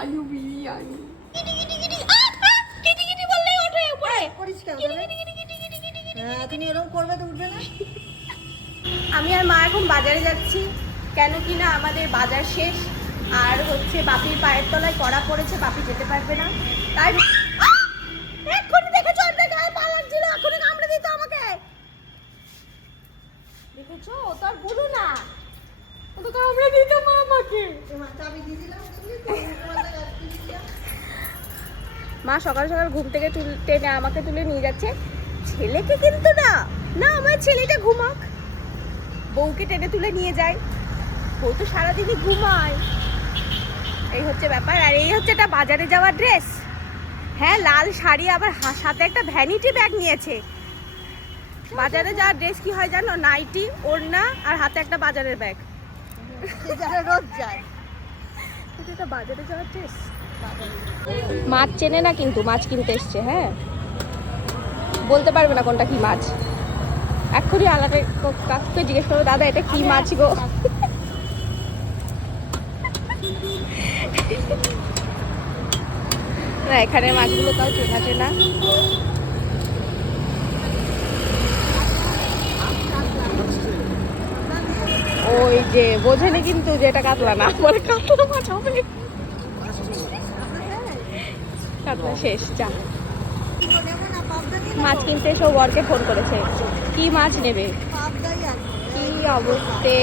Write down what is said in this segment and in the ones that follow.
আলু বিরিয়ানি। তুমি এরকম করবে তো উঠবে না। আমি আর মা এখন বাজারে যাচ্ছি, কেন কি না আমাদের বাজার শেষ, আর হচ্ছে বাপির পায়ের তলায় কড়া পড়েছে, বাপি যেতে পারবে না, তাই এক্ষুনি দেখেছো ওর দিকে পালাচ্ছিল, এক্ষুনি কামড়ে দিত আমাকে। দেখেছো ও তো আর বুঝো না, ও তো কামড়ে দিত মা আমাকে। মা সকাল সকাল ঘুম থেকে টেনে আমাকে তুলে নিয়ে যাচ্ছে, ছেলেকে কিন্তু না, না আমার ছেলেটা ঘুমাক, বউকে টেনে তুলে নিয়ে যায়, বউ তো সারাদিনই ঘুমায়। এই হচ্ছে ব্যাপার। আর এই হচ্ছে একটা বাজারে যাওয়ার ড্রেস, হ্যাঁ লাল শাড়ি, আবার সাথে একটা ভ্যানিটি ব্যাগ নিয়েছে। বাজারে যাওয়ার ড্রেস কি হয় জানো, নাইটি, ওড়না আর হাতে একটা বাজারের ব্যাগ, যারা রোজ যায়। এটা বাজারে যাওয়ার ড্রেস। মাছ চেনে না কিন্তু, মাছ কিনতে এসছে, হ্যাঁ বলতে পারবে না কোনটা কি মাছ। এক্ষুনি আলাদা কাককে জিজ্ঞেস করবো, দাদা এটা কি মাছ গো। না এখানে মাছগুলো তাও চেনা চেনা। ওই যে বোঝেনি কিন্তু যে এটা কাতলা না, পরে কাতলা মাছ হবে। কাতলা শেষ, যা মাছ কিনতে এসে বরকে ফোন করেছে, কি মাছ নেবে, কি অবস্থা।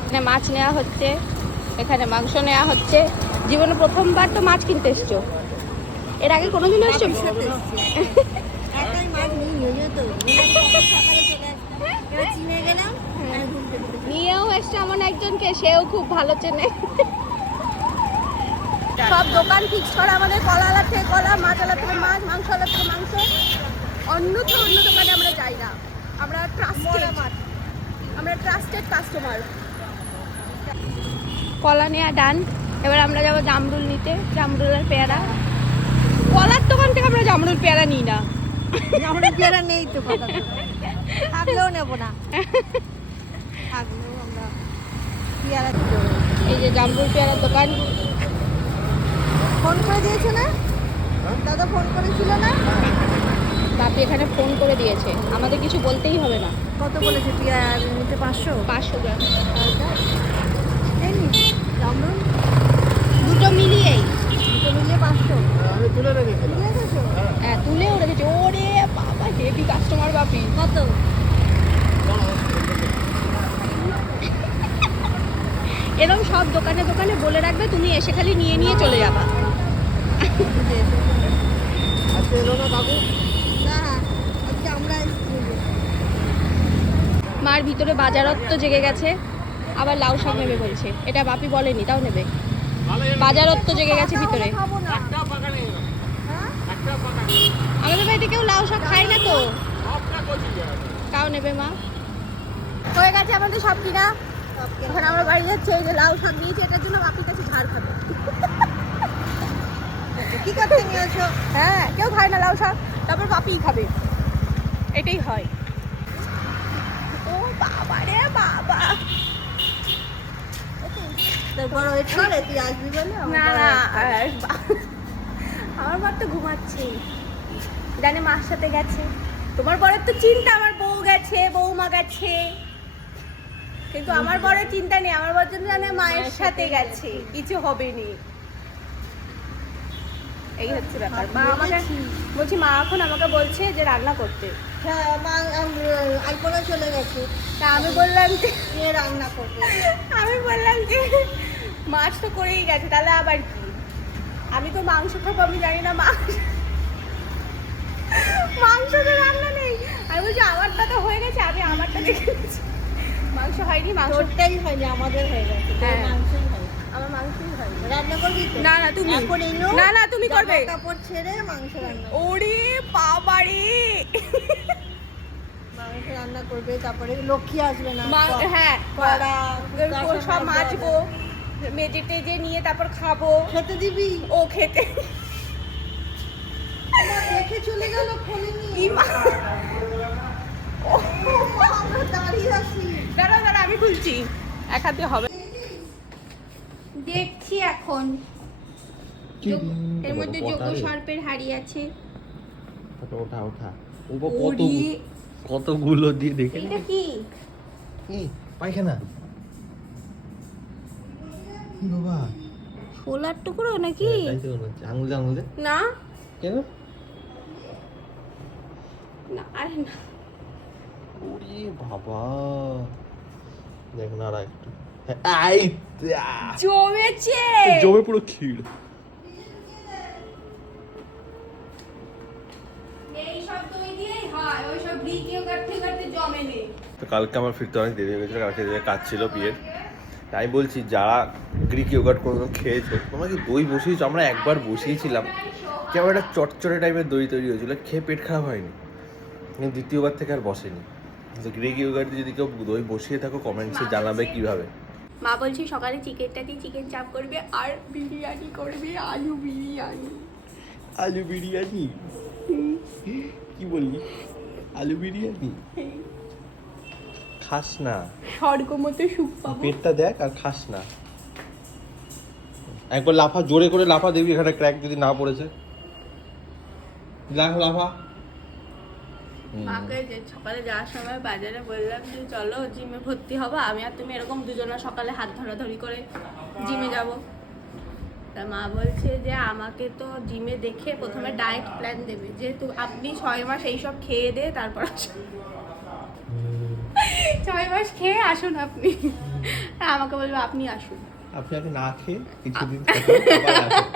এখানে মাছ নেওয়া হচ্ছে, এখানে মাংস নেওয়া হচ্ছে। জীবনে প্রথমবার তো মাছ কিনতে এসছো, এর আগে কোনোদিন এসছো? নিয়েও এসছে এমন একজনকে, সেও খুব ভালো চেনে। সব দোকান ফিক্স করা আমাদের, কলাওয়ালা থেকে কলা, মাছওয়ালা থেকে মাছ, মাংসওয়ালা থেকে মাংস। অন্য দোকানে আমরা যাই না, আমরা ট্রাস্টেড কাস্টমার। কলা নেওয়া ডান। এবার আমরা যাবো জামরুল নিতে, জামরুল আর পেয়ারা। কলার দোকান থেকে আমরা জামরুল পেয়ারা নিই না, জামরুল পেয়ারা নেই তো, থাকলেও নেবো না, থাকলেও আমরা পেয়ারা। এই যে জামরুল পেয়ারার দোকান। ফোন করে দিয়েছে না দাদা, ফোন করেছিল না বাপি এখানে ফোন করে দিয়েছে, আমাদের কিছু বলতেই হবে না। কত বলেছে পেয়ারা নিতে? 500 গ্রাম জামরুল দুটো মিলিয়েই, 500। আমি তুলে রেখেছি। হ্যাঁ তুলেও রেখেছে। ওরে বাবা হেভি কাস্টমার বাপি। কত? এরকম সব দোকানে দোকানে বলে রাখবে, তুমি এসে খালি নিয়ে নিয়ে চলে যাবা। আজকে এলো না কাকু? না আজকে আমরা মার ভিতরে বাজারত্ব জেগে গেছে, আবার লাউ শাক নেবে বলছে। এটা বাপি বলেনি, তাও নেবে। বাজারত্ব জেগে গেছে ভিতরে। খাবো না। একটা পাকা নেই। হ্যাঁ? একটা পাকা নেই। আমাদের বাড়িতে কেউ লাউ শাক খায় না তো, সবটা কচি যায়। তাও নেবে মা। হয়ে গেছে আমাদের সব কিনা, এখন আমরা বাড়ি যাচ্ছি। এই যে লাউ শাক নিয়েছি, এটার জন্য বাপির কাছে ঝাড় খাবে। কি করতে নিয়েছো? হ্যাঁ কেউ খায় না লাউ শাক, তারপর বাপিই খাবে, এটাই হয়। ও বাবা রে বাবা। তারপর ওয়েট করে তুই আসবি বলে না না আমার বর তো ঘুমাচ্ছে, জানে মার সাথে গেছে। তোমার বরের তো চিন্তা, আমার বউ গেছে, বৌমা গেছে, কিন্তু আমার বরের চিন্তা নেই। আমার বর জন্য জানে মায়ের সাথে গেছে, কিছু হবে নি। এই হচ্ছে ব্যাপার। মা আমাকে বলছি, মা এখন আমাকে বলছে যে রান্না করতে। হ্যাঁ মা আইপনা চলে গেছে, তা আমি বললাম যে কে রান্না করবে? আমি বললাম যে মাছ তো করেই গেছে, তাহলে আবার কি, আমি তো মাংস খাবো, আমি জানি না মাংস তো রান্না নেই। আমি বলছি আমারটা তো হয়ে গেছে, আমি আমারটা দেখে নিচ্ছি। মাংস হয়নি, তোরটাই হয়নি, আমাদের হয়ে গেছে। হ্যাঁ। মাংসই হয়। আমার মাংসই হয়নি। রান্না করবি তো? না না তুমি, এখন এলো, না না তুমি করবে। জামা কাপড় ছেড়ে মাংস রান্না করবে। ওরে বাবারে, মাংস রান্না করবে, তারপরে লক্ষ্মী আসবে না, হ্যাঁ কড়া সব মাজবো, মেজে টেজে নিয়ে তারপর খাবো। খেতে দিবি? ও খেতে দেখে চলে গেল, খোলেনি। কি মা, আমরা দাঁড়িয়ে আছি। দাঁড়া দাঁড়া আমি খুলছি, এক হাতে হবে। দেখছি এখন এর মধ্যে যোগ্য সর্পের হাড়ি আছে। ওঠা ওঠা ও কত কতগুলো দিয়ে দেখে এটা কি? পায়খানা কি বাবা ছোলার টুকরো নাকি? তাই তো মনে হচ্ছে। আঙুল দে, আঙুল দে। না কেন? না আরে না, ওরে বাবা দেখ না আর একটু আই জমেছে। জমে পুরো ক্ষীর। এই সব দই দিয়েই হয়, ওই সব গ্রিক ইয়োগার্ট ফিগার্টে জমে নেই। তো কালকে আমার ফিরতে অনেক দেরি হয়ে গেছিলো, কালকে কাজ ছিল বিয়ের। তাই বলছি যারা গ্রিক ইয়োগার্ট কোনো খেয়েছো তোমরা কি দই বসিয়েছো? আমরা একবার বসিয়েছিলাম, কেমন একটা চটচটে টাইপের দই তৈরি হয়েছিল, খেয়ে পেট খারাপ হয়নি, কিন্তু দ্বিতীয়বার থেকে আর বসেনি। তো গ্রিক ইয়োগার্টে যদি কেউ দই বসিয়ে থাকো কমেন্টসে জানাবে কিভাবে। মা বলছি সকালে চিকেনটা দিয়ে চিকেন চাপ করবে আর বিরিয়ানি করবে, আলু বিরিয়ানি। আলু বিরিয়ানি? কি বললি? আলু বিরিয়ানি খাস না, স্বর্গ মতো সুখ পাবো। পেটটা দেখ আর খাস না। একবার লাফা, জোরে করে লাফা, দেখবি এখানে ক্র্যাক যদি না পড়েছে। লাফা। মাকে যে সকালে যাওয়ার সময় বাজারে বললাম যে চলো জিমে ভর্তি হবো, আমি আর তুমি এরকম দুজনা সকালে হাত ধরাধরি করে জিমে যাব। তা মা বলছে যে আমাকে তো জিমে দেখে প্রথমে ডায়েট প্ল্যান দেবে, যেহেতু আপনি 6 মাস এইসব খেয়ে দিয়ে তারপর আসুন, 6 মাস খেয়ে আসুন আপনি। আর আমাকে বলবে আপনি আসুন। আপনি আগে না খেয়ে কিছুদিন থাকুন, আবার আসুন।